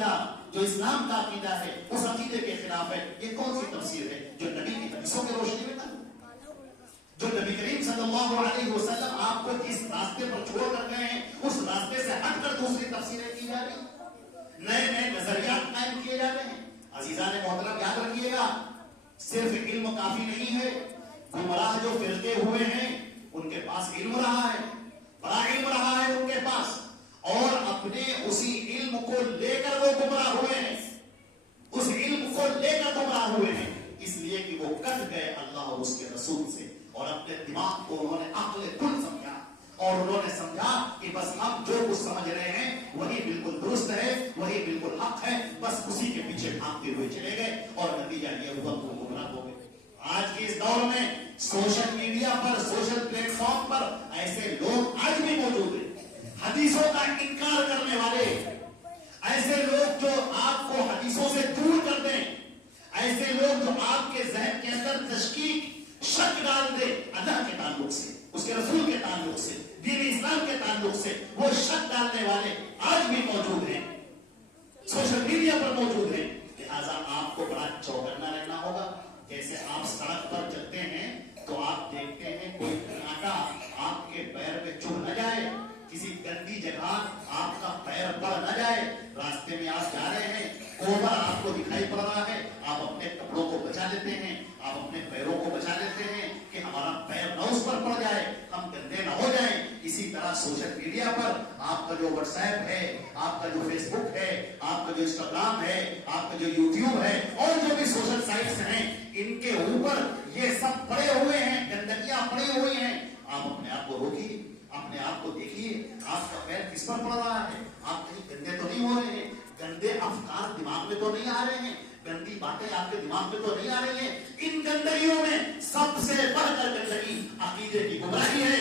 عقیدہ جو اسلام کا عقیدہ ہے اس عقیدے کے خلاف ہے. یہ کون سی تفسیر ہے جو نبی کی حدیثوں کی روشنی میں تھا؟ جو نبی کریم صلی اللہ علیہ وسلم آپ کو جس راستے پر چھوڑ کر گئے ہیں اس راستے سے ہٹ کر دوسری تفسیریں کی جا رہی ہیں, نئے نئے نظریات قائم کیے جا رہے ہیں. عزیزان محترم یاد رکھیے گا, صرف علم کافی نہیں ہے. گمراہ جو فرقے ہوئے ہیں ان کے پاس علم رہا ہے, بڑا علم رہا ہے ان کے پاس, اور اپنے اسی علم کو لے کر وہ گمراہ ہوئے ہیں, اس علم کو لے کر گمراہ ہوئے ہیں, اس لیے کہ وہ کٹ گئے اللہ اور اس کے رسول سے, اور اپنے دماغ کو انہوں نے عقل کل سمجھا, اور انہوں نے سمجھا کہ بس ہم جو کچھ سمجھ رہے ہیں وہی بالکل درست ہے, وہی بالکل حق ہے, بس اسی کے پیچھے بھاگتے ہوئے چلے گئے, اور نتیجہ یہ ہوا وہ گمراہ ہو گئے. آج کے اس دور میں سوشل میڈیا پر, سوشل پلیٹ فارم پر ایسے لوگ آج بھی موجود ہیں, حدیثوں کا انکار کرنے والے, ایسے لوگ جو آپ کو حدیثوں سے دور کر دیں, ایسے لوگ جو آپ کے ذہن کے اندر تشکیک, شک ڈال دے اللہ کے تعلق سے, اس کے رسول کے تعلق سے, دین اسلام کے تعلق سے, وہ شک ڈالنے والے آج بھی موجود ہیں, سوشل میڈیا پر موجود ہیں. لہذا آپ کو بڑا چوکنا رہنا ہوگا. جیسے آپ سڑک پر چلتے ہیں تو آپ دیکھتے ہیں کوئی کانٹا آپ کے پیر پہ چبھ نہ جائے, کسی گندی جگہ آپ کا پیر بڑھ نہ جائے, راستے میں آپ جا رہے ہیں, کوبرا آپ کو دکھائی پڑ رہا ہے, آپ اپنے کپڑوں کو بچا لیتے ہیں, آپ اپنے پیروں کو بچا لیتے ہیں کہ ہمارا پیر نہ اس پر پڑ جائے, ہم گندے نہ ہو جائیں. اسی طرح سوشل میڈیا پر آپ کا جو واٹس ایپ ہے, آپ کا جو فیس بک ہے, آپ کا جو انسٹاگرام ہے, آپ کا جو یوٹیوب ہے, اور جو بھی سوشل سائٹس ہیں, ان کے اوپر یہ سب پڑے ہوئے ہیں, گندگیاں پڑی ہوئی ہیں. آپ اپنے آپ کو روکیے, اپنے آپ کو دیکھیے, آپ کا پیر کس پر پڑ رہا ہے, آپ کہیں گندے تو نہیں ہو رہے ہیں, گندے افکار دماغ میں تو نہیں آ رہے ہیں, گندی باتیں آپ کے دماغ میں تو نہیں آ رہی ہیں. ان گندگیوں میں سب سے بڑھ کر گندگی عقیدے کی گمراہی ہے,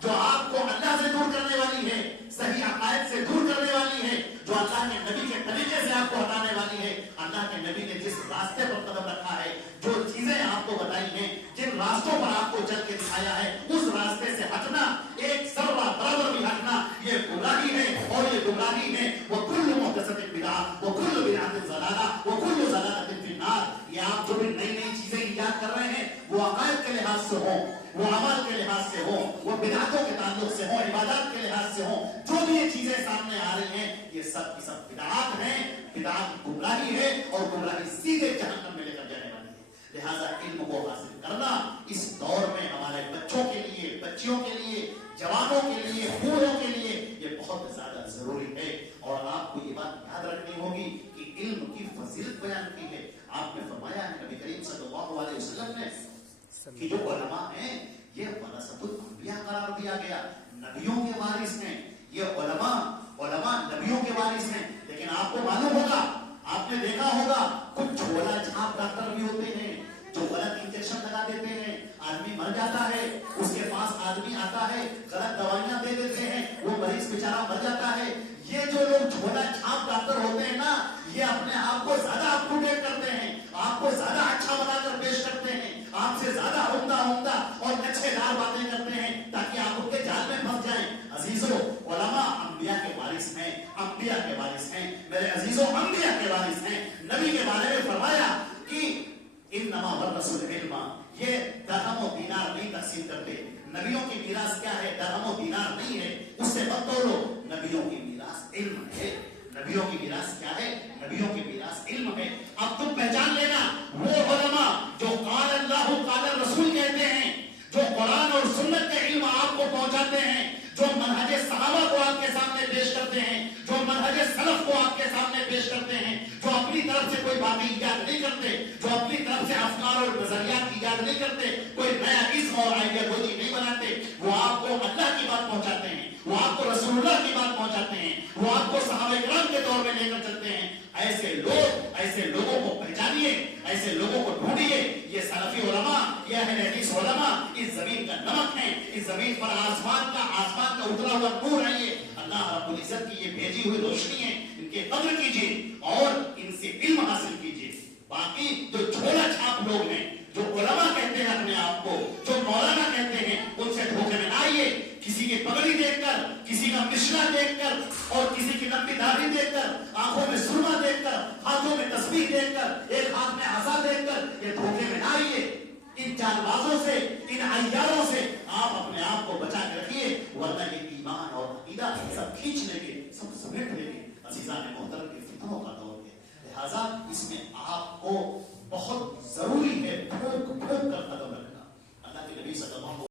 جو آپ کو اللہ سے دور کرنے والی ہے, صحیح عقائد سے دور کرنے والی ہے, جو اللہ کے نبی کے طریقے سے آپ کو ہٹانے والی ہے. اللہ کے نبی نے جس راستے پر قدم رکھا ہے, جو چیزیں آپ کو بتائی ہیں, جن راستوں پر آپ کو چل کے دکھایا ہے, اس راستے سے ہٹنا, ایک ذرہ برابر بھی ہٹنا, یہ گمراہی ہے. اور یہ گمراہی ہے وہ کل محدثۃ بدعہ, وہ کل بدعۃ ضلالہ, وہ کل ضلالۃ فی النار. یہ آپ جو بھی نئی نئی چیزیں ایجاد کر رہے ہیں, وہ عقائد کے لحاظ سے ہوں, وہ عمل کے لحاظ سے ہوں, وہ بدعتوں کے تعلق سے ہوں, عبادات کے لحاظ سے ہوں, جو بھی یہ چیزیں سامنے آ رہی ہیں, یہ سب کی سب بدعات ہیں. بدعات گمراہی ہے, اور گمراہی سیدھے جہنم میں لے کر جانے والی ہے. لہذا علم کو حاصل کرنا اس دور میں ہمارے بچوں کے لیے, بچیوں کے لیے, جوانوں کے لیے, بوڑھوں کے لیے یہ بہت زیادہ ضروری ہے. اور آپ کو یہ بات یاد رکھنی ہوگی کہ علم کی فضیلت بیان کی ہے. آپ نے فرمایا ہے نبی کریم صلی اللہ علیہ وسلم نے کہ جو علماء ہیں یہ ورثۃ الانبیاء قرار دیا گیا, نبیوں کے وارث ہیں. یہ علماء نبیوں کے وارث ہیں. لیکن آپ کو معلوم ہوگا, آپ نے دیکھا ہوگا, کچھ جھولا چھاپ ڈاکٹر بھی ہوتے ہیں جو غلط انجیکشن لگا دیتے ہیں, آدمی مر جاتا ہے, اس کے پاس آدمی آتا ہے, غلط دوائیاں دے دیتے ہیں, وہ مریض بیچارہ مر جاتا ہے. یہ جو لوگ جھولا چھاپ ڈاکٹر ہوتے ہیں نا, یہ اپنے آپ کو زیادہ اپ ٹو ڈیٹ کرتے ہیں, آپ کو زیادہ اچھا بنا کر پیش کرتے ہیں, آپ سے زیادہ عمدہ اور نقشے دار باتیں کرتے ہیں تاکہ آپ ان کے جال میں پھنس جائیں. عزیزوں, علماء انبیاء کے وارث ہیں, انبیاء کے وارث ہیں. میرے عزیزوں, انبیاء کے وارث ہیں. نبی کے بارے میں فرمایا کہ انما ورثوا العلم, یہ درہم و دینار نہیں تقسیم کرتے. نبیوں کی میراث کیا ہے؟ درہم و دینار نہیں ہے, اس سے مت توڑو. نبیوں کی میراث علم ہے. نبیوں کی میراث کیا ہے؟ نبیوں کی میراث علم ہے. اب تم پہچان لینا وہ علماء جو قال اللہ قال رسول کہتے ہیں, جو قرآن اور سنت کے علم آپ کو پہنچاتے ہیں, جو منہج صحابہ کو آپ کے سامنے پیش کرتے ہیں, جو منہج سلف کو آپ کے سامنے پیش کرتے ہیں, جو اپنی طرف سے کوئی باتیں ایجاد نہیں کرتے, جو اپنی طرف سے افکار اور نظریات ایجاد نہیں کرتے, کوئی نیا اسم اور آئیڈیالوجی نہیں بناتے, وہ آپ کو اللہ کی بات پہنچاتے ہیں, وہ آپ کو رسول اللہ کی بات پہنچاتے ہیں, وہ آپ کو صحابہ کرام کے دور میں لے کر چلتے ہیں. ایسے لوگوں کو پہچانیے, ایسے لوگوں کو ڈھونڈیے. یہ سلفی علماء, یہ اہل حدیث علماء اس زمین کا نمک ہیں, اس زمین پر آسمان کا اترا ہوا نور ہے. یہ اللہ رب العزت کی یہ بھیجی ہوئی روشنی ہے. ان کے قدر کیجیے اور ان سے علم حاصل کیجیے. باقی جو جھولا چھاپ لوگ ہیں, جو علماء کہتے ہیں اپنے آپ کو, جو مولانا کہتے ہیں, ان سے دھوکے میں نہ آئیے. کسی کی پگڑی دیکھ کر, کسی کا مشرا دیکھ کر اور کسی کی لمبی داڑھی دیکھ کر, آنکھوں میں سرما جانبازوں سے، ان عیاروں سے آپ اپنے آپ کو بچا کے رکھیے، ورنہ یہ ایمان اور عقیدہ سب کھینچ لیں گے، سب سمیٹ لیں گے۔ عزیزان محترم کے فتنوں کا دور ہے، لہذا اس میں آپ کو بہت ضروری ہے پھونک پھونک کر قدم رکھنا۔ اللہ کے نبی صلی اللہ